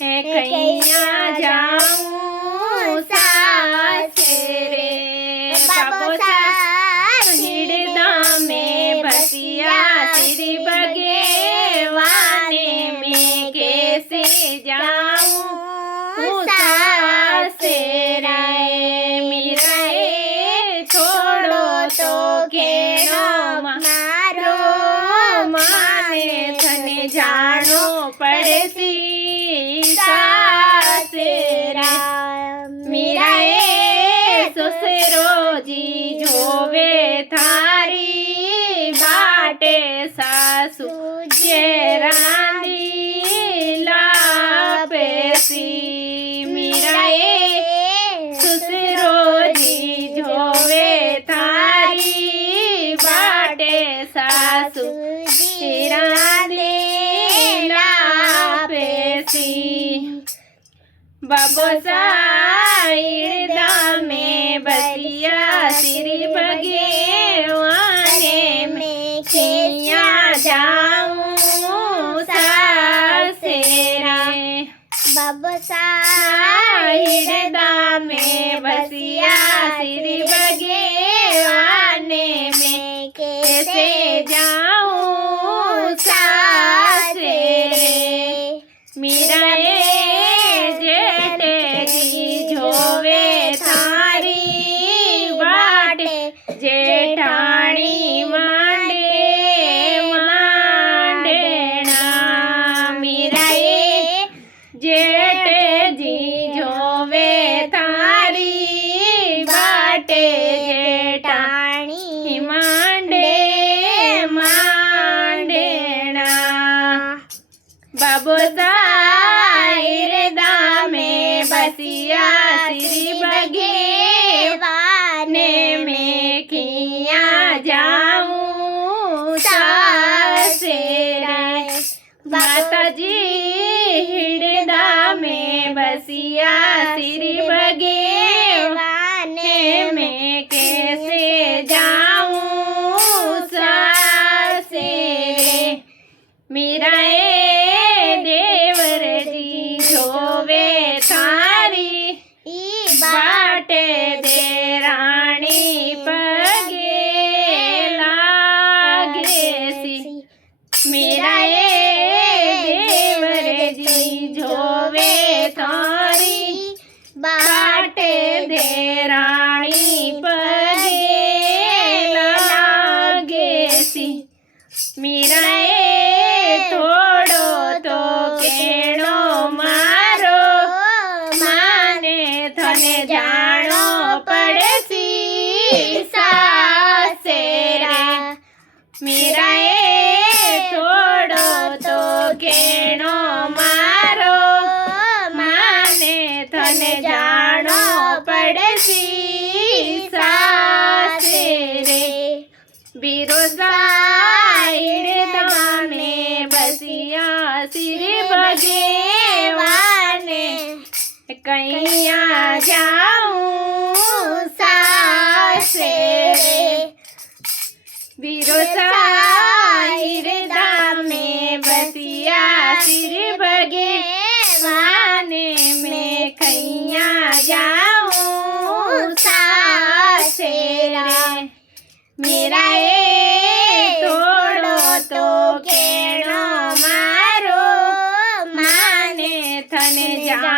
हे कैया जाऊं सासे रे बाबो सार हिड़दा में बसिया श्री भगवाने में कैसे जाऊं सासे रे मीरा थोड़ो तो केनो मारो माने थने जानो पड़सी मीराए ससुरो जी जोवे थारी बाटे सासू जे रांदी लापेसी मीराए ससुरो जी जोवे थारी बाटे सासू जी रांदी लापेसी बाबो साइड़ा में बसिया श्री भगवाने में किया जाऊं सासे रे बाबो साइड़ा में बसिया श्री भगवाने में कैसे जाऊं सासे रे मीरा जेठाणी मांडे मांडेना मीराए जेठ जी जोवे थारी बाटे जेठाणी मांडे मांडेना बाबो साइरदा में बसिया श्री भगवाने में किया जाऊं सासे रे माता जी हिड़दा में बसिया श्री भगवाने में कैसे जाऊं सासे रे मीराए देवर जी जोवे थारी बाटे दे रानी पगे लागेसी मीराए देवर जी जोवे थारी बाटे दे रानी पगे लागेसी मीराए थोड़ो तो केणो मारो माने थने जानो पड़सी सासे रे मीराए थोड़ो तो केणो मारो माने थने जानो पड़सी सासे रे बीरो साइड़दा में बसिया श्री भगवाने कैया जाऊं सासे रे बीरो साइड़दा में बसिया श्री भगवाने में कैया जाऊं सासे रे मेरा थोड़ो तो केणो मारो माने थने जा